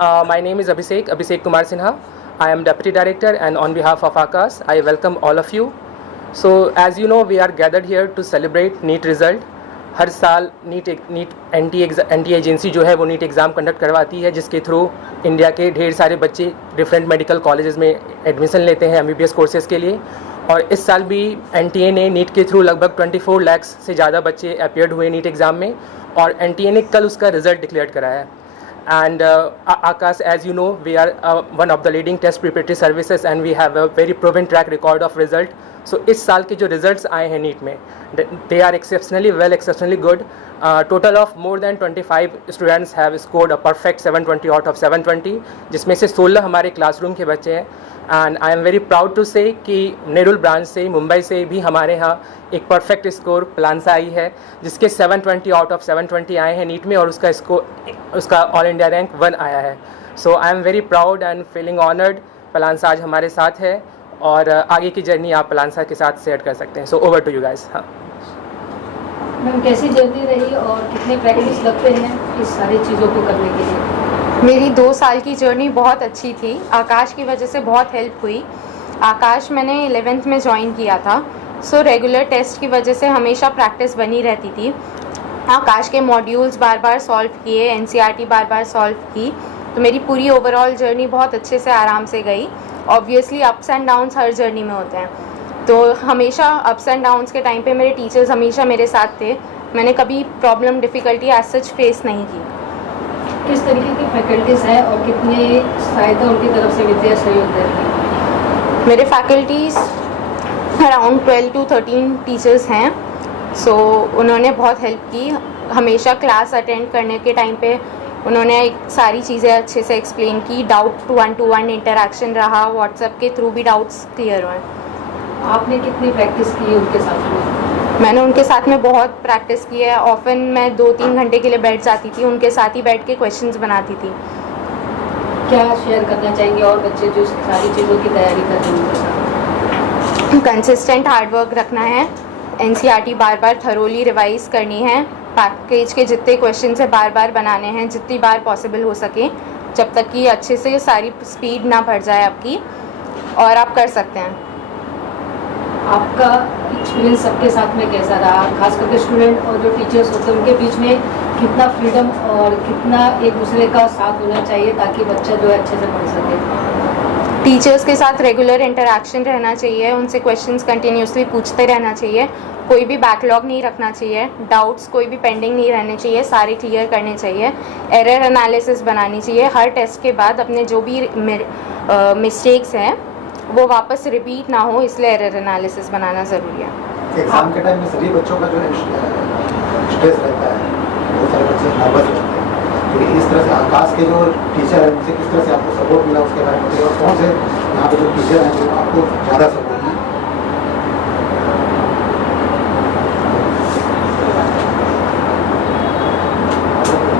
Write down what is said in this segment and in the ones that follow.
My name is Abhishek Kumar Sinha. I am Deputy Director, and on behalf of Akash, I welcome all of you. So as you know, we are gathered here to celebrate NEET result. हर साल NEET anti agency जो है वो NEET exam conduct करवाती है, जिसके through India के ढेर सारे बच्चे डिफरेंट मेडिकल कॉलेजेस में एडमिशन लेते हैं MBBS कोर्सेज़ के लिए। और इस साल भी NTA ने नीट के थ्रू लगभग 24 लाख से ज़्यादा बच्चे अपीयर्ड हुए नीट एग्ज़ाम में, और NTA ने कल उसका रिज़ल्ट डिक्लेयर कराया है। And Akash, as you know, we are one of the leading test preparatory services and we have a very proven track record of result. So इस साल के जो results आए हैं नीट में, they are exceptionally well, exceptionally good. Total of more than 25 students have scored a perfect 720 out of 720, जिसमें से 16 हमारे क्लासरूम के बच्चे हैं। And I am very proud to say कि नेरुल ब्रांच से, मुंबई से भी हमारे यहाँ एक परफेक्ट स्कोर पलांसा आई है, जिसके 720 आउट ऑफ 720 आए हैं नीट में, और उसका ऑल इंडिया रैंक 1 आया है। So I am very proud and feeling honoured. पलांसा आज हमारे साथ है, और आगे की जर्नी आप पलांसा के साथ शेयर कर सकते हैं। So over to you guys. हाँ मैम, कैसी जर्नी रही और कितने प्रैक्टिस लगते हैं इस सारी चीज़ों को करने के लिए? मेरी 2 साल की जर्नी बहुत अच्छी थी। आकाश की वजह से बहुत हेल्प हुई। आकाश मैंने 11th में ज्वाइन किया था, सो रेगुलर टेस्ट की वजह से हमेशा प्रैक्टिस बनी रहती थी। आकाश के मॉड्यूल्स बार बार सॉल्व किए, NCERT बार बार सॉल्व की, तो मेरी पूरी ओवरऑल जर्नी बहुत अच्छे से आराम से गई। ऑब्वियसली अप्स एंड डाउन्स हर जर्नी में होते हैं, तो हमेशा अप्स एंड डाउन्स के टाइम पे मेरे टीचर्स हमेशा मेरे साथ थे। मैंने कभी problem difficulty as such face नहीं की। किस तरीके की फैकल्टीज़ हैं और कितनी सहायता उनकी तरफ से मिलती है, सहयोग देती है? मेरे फैकल्टीज़ अराउंड 12 to 13 टीचर्स हैं। सो उन्होंने बहुत हेल्प की। हमेशा क्लास अटेंड करने के टाइम पे उन्होंने सारी चीज़ें अच्छे से एक्सप्लेन की। डाउट 1-to-1 इंटरेक्शन रहा, व्हाट्सएप के थ्रू भी डाउट्स क्लियर हुए। आपने कितनी प्रैक्टिस की उनके साथ में? मैंने उनके साथ में बहुत प्रैक्टिस की है। ऑफन मैं 2-3 घंटे के लिए बैठ जाती थी, उनके साथ ही बैठ के क्वेश्चंस बनाती थी। क्या शेयर करना चाहेंगे और बच्चे जो सारी चीज़ों की तैयारी कर रहे हैं? कंसिस्टेंट हार्डवर्क रखना है, NCERT बार बार थरोली रिवाइज करनी है, पैकेज के जितने क्वेश्चन है बार बार बनाने हैं, जितनी बार पॉसिबल हो सके, जब तक कि अच्छे से सारी स्पीड ना बढ़ जाए आपकी, और आप कर सकते हैं। आपका एक्सपीरियंस सबके साथ में कैसा रहा, खास करके स्टूडेंट और जो टीचर्स होते हैं उनके बीच में कितना फ्रीडम और कितना एक दूसरे का साथ होना चाहिए ताकि बच्चा जो है अच्छे से पढ़ सके? टीचर्स के साथ रेगुलर इंटरेक्शन रहना चाहिए, उनसे क्वेश्चंस कंटिन्यूसली पूछते रहना चाहिए, कोई भी बैकलॉग नहीं रखना चाहिए, डाउट्स कोई भी पेंडिंग नहीं रहने चाहिए, सारे क्लियर करने चाहिए। एरर एनालिसिस बनानी चाहिए हर टेस्ट के बाद। अपने जो भी मिस्टेक्स हैं वो वापस रिपीट ना हो, इसलिए एरर एनालिसिस बनाना ज़रूरी है। एग्जाम के टाइम में सभी बच्चों का जो स्ट्रेस रहता है, बहुत सारे बच्चे नर्वस रहते हैं, तो इस तरह से आकाश के जो टीचर हैं उनसे किस तरह से आपको सपोर्ट मिला उसके बारे में बताइए, और कौन से यहाँ पे जो टीचर हैं जो आपको ज़्यादा सपोर्ट मिला?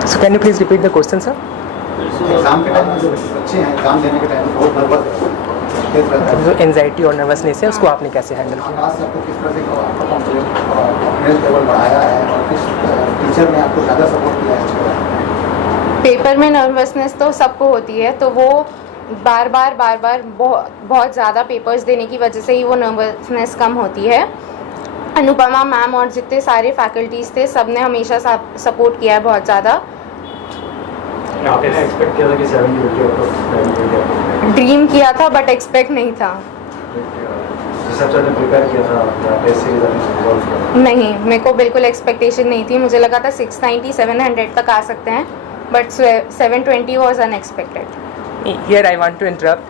So can you please repeat the question, sir? Exam के टाइम में जो बच्चे हैं एग्जाम देने के टाइम में बहुत नर्वस रहते हैं, जो एंजाइटी और नर्वसनेस है उसको आपने कैसे हैंडल किया? आकाश आपको किस तरह से आपका कॉन्फिडेंस लेवल बढ़ाया है और किस टीचर ने आपको ज़्यादा सपोर्ट किया है इसके बारे में? पेपर में नर्वसनेस तो सबको होती है, तो वो बार बार बहुत ज़्यादा पेपर्स देने की वजह से ही वो नर्वसनेस कम होती है। अनुपमा मैम और जितने सारे फैकल्टीज़ थे सब ने हमेशा सपोर्ट किया है बहुत ज़्यादा। आपने एक्सपेक्ट किया था कि 70 ड्रीम किया था बट एक्सपेक्ट नहीं था। प्रिपेयर किया था टेस्ट सीरीज नहीं, मेरे को बिल्कुल एक्सपेक्टेशन नहीं थी। मुझे लगा था 690-700 तक आ सकते हैं, but 720 was unexpected. Here I want to interrupt.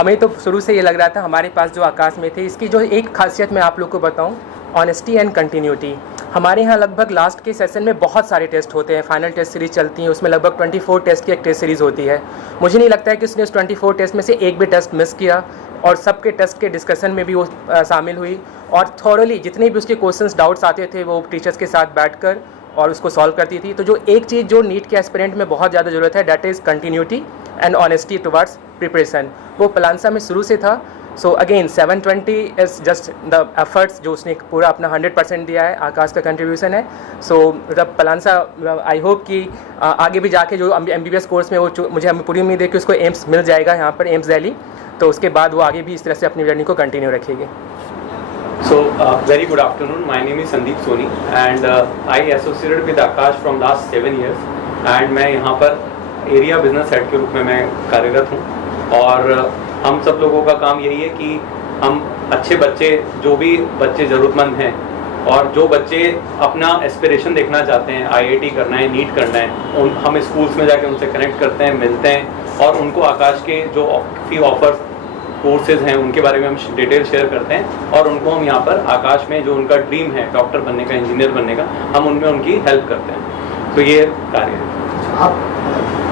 हमें तो शुरू से ये लग रहा था, हमारे पास जो आकाश में थे, इसकी जो एक खासियत मैं आप लोग को बताऊं, ऑनेस्टी एंड कंटिन्यूटी। हमारे यहाँ लगभग लास्ट के सेशन में बहुत सारे टेस्ट होते हैं, फाइनल टेस्ट सीरीज चलती हैं, उसमें लगभग 24 टेस्ट की एक टेस्ट सीरीज़ होती है। मुझे नहीं लगता है कि उसने उस 24 टेस्ट में से एक भी टेस्ट मिस किया, और सबके टेस्ट के डिस्कशन में भी वो शामिल हुई, और थॉरली जितने भी उसके क्वेश्चंस डाउट्स आते थे वो टीचर्स के साथ बैठकर और उसको सॉल्व करती थी। तो जो एक चीज़ जो नीट के एस्पिरेंट में बहुत ज़्यादा ज़रूरत है, that is continuity and honesty towards preparation. वो पलांसा में शुरू से था। So again 720 is just the efforts जो उसने पूरा अपना 100% दिया है, आकाश का कंट्रीब्यूशन है. सो मतलब पलांसा आई होप कि आगे भी जाके जो MBBS कोर्स में वो मुझे पूरी उम्मीद है कि उसको एम्स मिल जाएगा यहाँ पर, एम्स दिल्ली. तो उसके बाद वो आगे भी इस तरह से अपनी जर्नी को कंटिन्यू रखेगी. So, very good afternoon. My name is Sandeep Soni and I associated with Akash from last 7 years and मैं यहाँ पर एरिया बिजनेस हेड के रूप में मैं कार्यरत हूँ. और हम सब लोगों का काम यही है कि हम अच्छे बच्चे, जो भी बच्चे ज़रूरतमंद हैं और जो बच्चे अपना एस्पिरेशन देखना चाहते हैं, IIT करना है, नीट करना है, हम स्कूल्स में जाके उनसे कनेक्ट करते हैं, मिलते हैं और उनको आकाश के जो फी ऑफर्स कोर्सेज हैं उनके बारे में हम डिटेल शेयर करते हैं और उनको हम यहाँ पर आकाश में जो उनका ड्रीम है डॉक्टर बनने का, इंजीनियर बनने का, हम उनमें उनकी हेल्प करते हैं. तो ये कार्य है. आप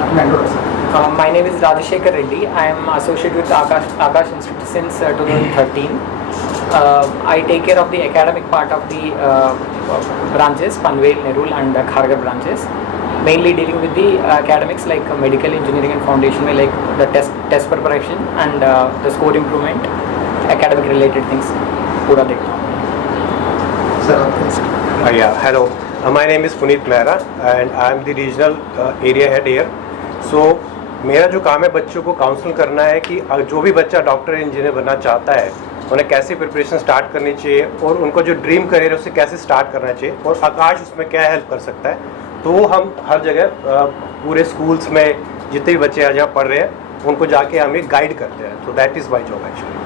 अपना introduction. My name is Rajashekar Reddy. I am associate with Akash Institute since 2013. I take care of the academic part of the branches, Panvel, Nerul and Kharghar branches. Mainly dealing with the academics like medical engineering and foundation, like the test preparation and the score improvement, academic related things. पूरा देखता हूँ. Sir आप Yeah, hello. My name is Puneet Mehra and I am the regional area head here. So मेरा जो काम है बच्चों को काउंसिल करना है कि जो भी बच्चा डॉक्टर इंजीनियर बनना चाहता है उन्हें कैसे प्रिपरेशन स्टार्ट करनी चाहिए और उनको जो ड्रीम करियर है उसे कैसे स्टार्ट करना चाहिए और आकाश उसमें क्या हेल्प कर सकता है. तो हम हर जगह पूरे स्कूल्स में जितने भी बच्चे आज यहाँ पढ़ रहे हैं उनको जाके हमें गाइड करते हैं. तो that is my job actually.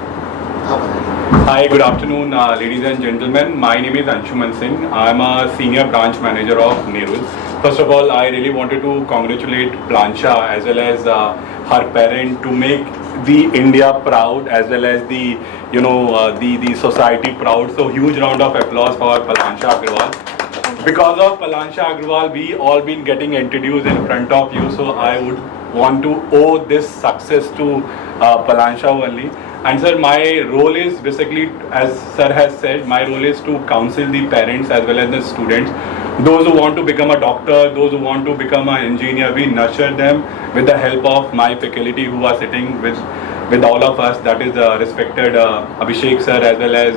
Hi, good afternoon, ladies and gentlemen. My name is Anshuman Singh. I am a senior branch manager of Nerul. First of all, I really wanted to congratulate Plansha as well as her parent to make the India proud as well as the the society proud. So huge round of applause for Plansha Agrawal. Because of Plansha Agrawal, we all been getting introduced in front of you. So I would want to owe this success to Plansha only. And sir, my role is basically, as sir has said, my role is to counsel the parents as well as the students. Those who want to become a doctor, those who want to become an engineer, we nurture them with the help of my faculty who are sitting with all of us. That is respected Abhishek sir as well as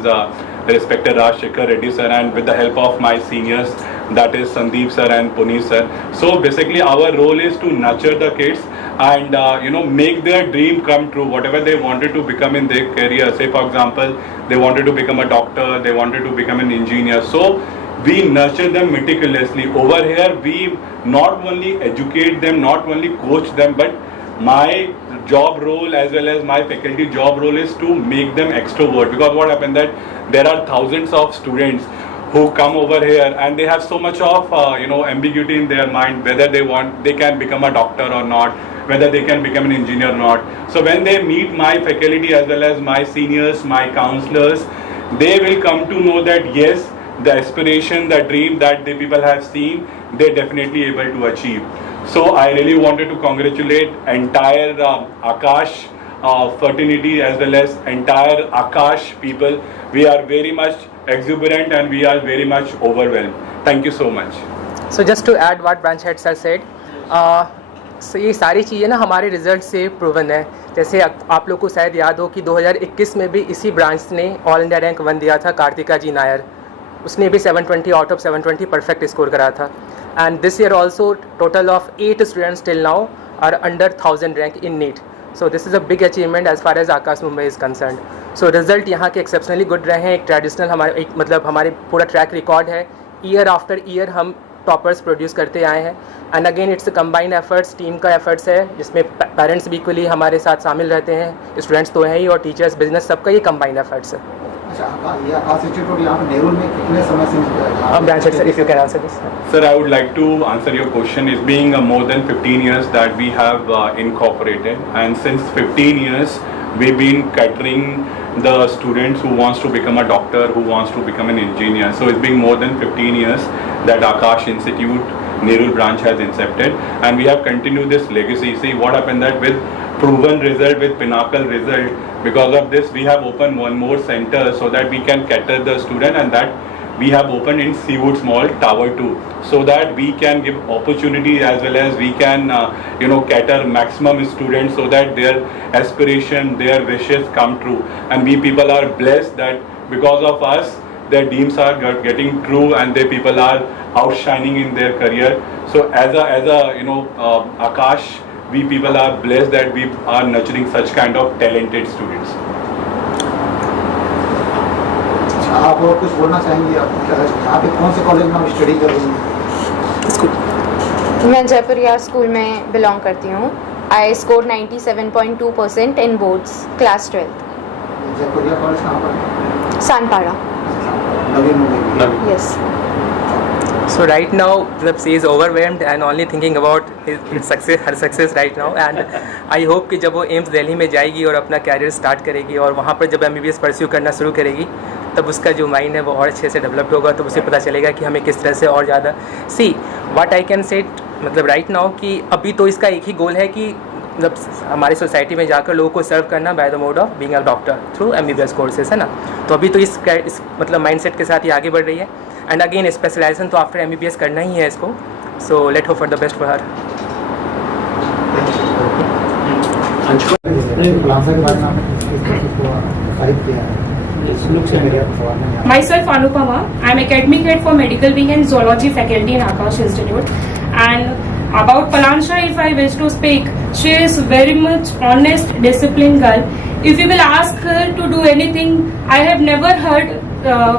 respected Rajashekar Reddy sir, and with the help of my seniors, that is Sandeep sir and Puneet sir. So basically our role is to nurture the kids and make their dream come true, whatever they wanted to become in their career. Say for example, they wanted to become a doctor, they wanted to become an engineer. So we nurture them meticulously. Over here we not only educate them, not only coach them, but my job role as well as my faculty job role is to make them extrovert. Because what happened that there are thousands of students who come over here and they have so much of ambiguity in their mind whether they can become a doctor or not, whether they can become an engineer or not. So when they meet my faculty as well as my seniors, my counselors, they will come to know that yes, the aspiration, the dream that the people have seen, they're definitely able to achieve. So I really wanted to congratulate entire Akash fraternity as well as entire Akash people. We are very much exuberant and we are very much overwhelmed. Thank you so much. So just to add what branch heads have said, so ये सारी चीज़ें ना हमारे result से proven है. जैसे आप लोग को शायद याद हो कि 2021 में भी इसी ब्रांच ने ऑल इंडिया रैंक 1 दिया था, कार्तिका जी नायर. उसने भी 720 आउट ऑफ 720 परफेक्ट स्कोर करा था. And this year also total of 8 students till now are under 1000 rank in NEET. So this is a big achievement as far as Aakash Mumbai is concern. So result यहाँ के exceptionally good रहे हैं. एक traditional हमारे पूरा track record है. Year after year हम toppers produce करते आए हैं. And again it's combined efforts, team का एफर्ट्स है जिसमें पेरेंट्स भी इक्वली हमारे साथ शामिल रहते हैं. स्टूडेंट्स तो हैं ही और टीचर्स, बिजनेस, सबका ये कंबाइंड एफर्ट्स है. अच्छा, ये आकाश इंस्टीट्यूट यहाँ पे नेरुल में कितने समय से branch head sir, if you can answer this. Sir, I would like to answer your question. It's being more than 15 years that we have incorporated, and since 15 years we've been catering the students who wants to become a doctor, who wants to become an engineer. So it's been more than 15 years that Akash Institute Nerul branch has incepted, and we have continued this legacy. See what happened that with proven result, with pinnacle result, because of this we have opened one more center so that we can cater the student, and that we have opened in Seawoods Mall Tower 2, so that we can give opportunity as well as we can cater maximum students so that their aspiration, their wishes come true. And we people are blessed that because of us their dreams are getting true and their people are outshining in their career. So as a Akash, we people are blessed that we are nurturing such kind of talented students. आप और कुछ बोलना चाहेंगे? आप यहाँ पे कौन से कॉलेज में आप स्टडी कर रही हैं? मैं जयपुर यार स्कूल में बिलोंग करती हूँ. I score 97.2% in boards class 12th. Jaipuria college कहाँ पर? Sanpada. Naveen Mumbai. Yes. So right now, she is overwhelmed and only thinking about her success right now. And I hope कि जब वो एम्स दिल्ली में जाएगी और अपना कैरियर स्टार्ट करेगी और वहाँ पर जब MBBS परस्यू करना शुरू करेगी, तब उसका जो माइंड है वो और अच्छे से डेवलप्ड होगा. तो उसे पता चलेगा कि हमें किस तरह से और ज़्यादा व्हाट आई कैन से मतलब राइट नाउ कि अभी तो इसका एक ही गोल है कि मतलब हमारी सोसाइटी में जाकर लोगों को सर्व करना by the mode of being a doctor through MBBS courses, है ना. तो अभी तो इस मतलब माइंडसेट के साथ ही आगे बढ़ रही है. एंड अगेन स्पेशलाइजेशन तो आफ्टर MBBS करना ही है इसको. So let hope for the best for her. प्लांचा के बारे में आपने तारीफ किया है. Myself Anupama, I am academic head for medical wing and zoology faculty in Akash Institute. And about Palansha, if I wish to speak, she is very much honest, disciplined girl. If you will ask her to do anything, I have never heard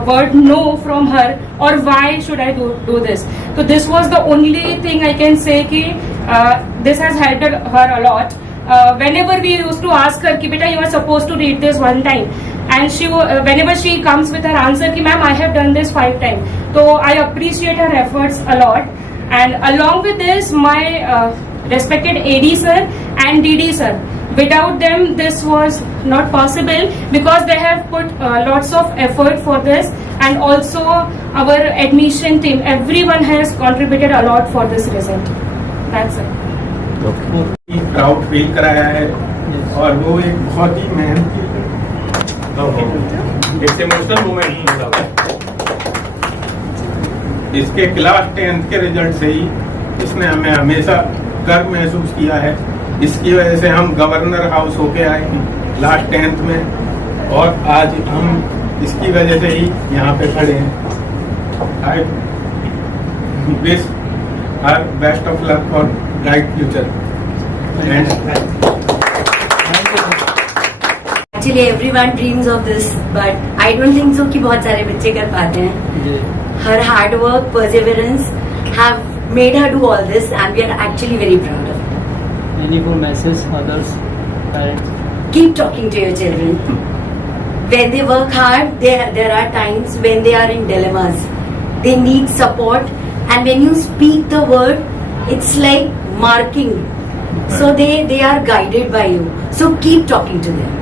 word no from her or why should I do this. So this was the only thing I can say ki this has helped her a lot. Whenever we used to ask her ki beta you are supposed to read this one time, and she whenever she comes with her answer ki ma'am I have done this 5 times. So I appreciate her efforts a lot. And along with this, my respected AD sir and DD sir, without them this was not possible because they have put lots of effort for this, and also our admission team, everyone has contributed a lot for this result. That's it. Proud feel कराया है और वो एक बहुत ही मेहनती it's emotional moment. इसके class 10th के result से ही इसने हमें हमेशा गर्व महसूस किया है. इसकी वजह से हम गवर्नर हाउस होके आए लास्ट 10th में, और आज हम इसकी वजह से ही यहाँ पे खड़े हैं. I wish her best of luck for bright future. Actually everyone dreams of this, but I don't think so कि बहुत सारे बच्चे कर पाते हैं. Her hard work, perseverance have made her do all this, and we are actually very proud of her. Any more message others, parents? Keep talking to your children. When they work hard, there are times when they are in dilemmas. They need support, and when you speak the word, it's like marking. So they are guided by you. So keep talking to them.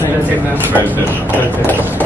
Well said.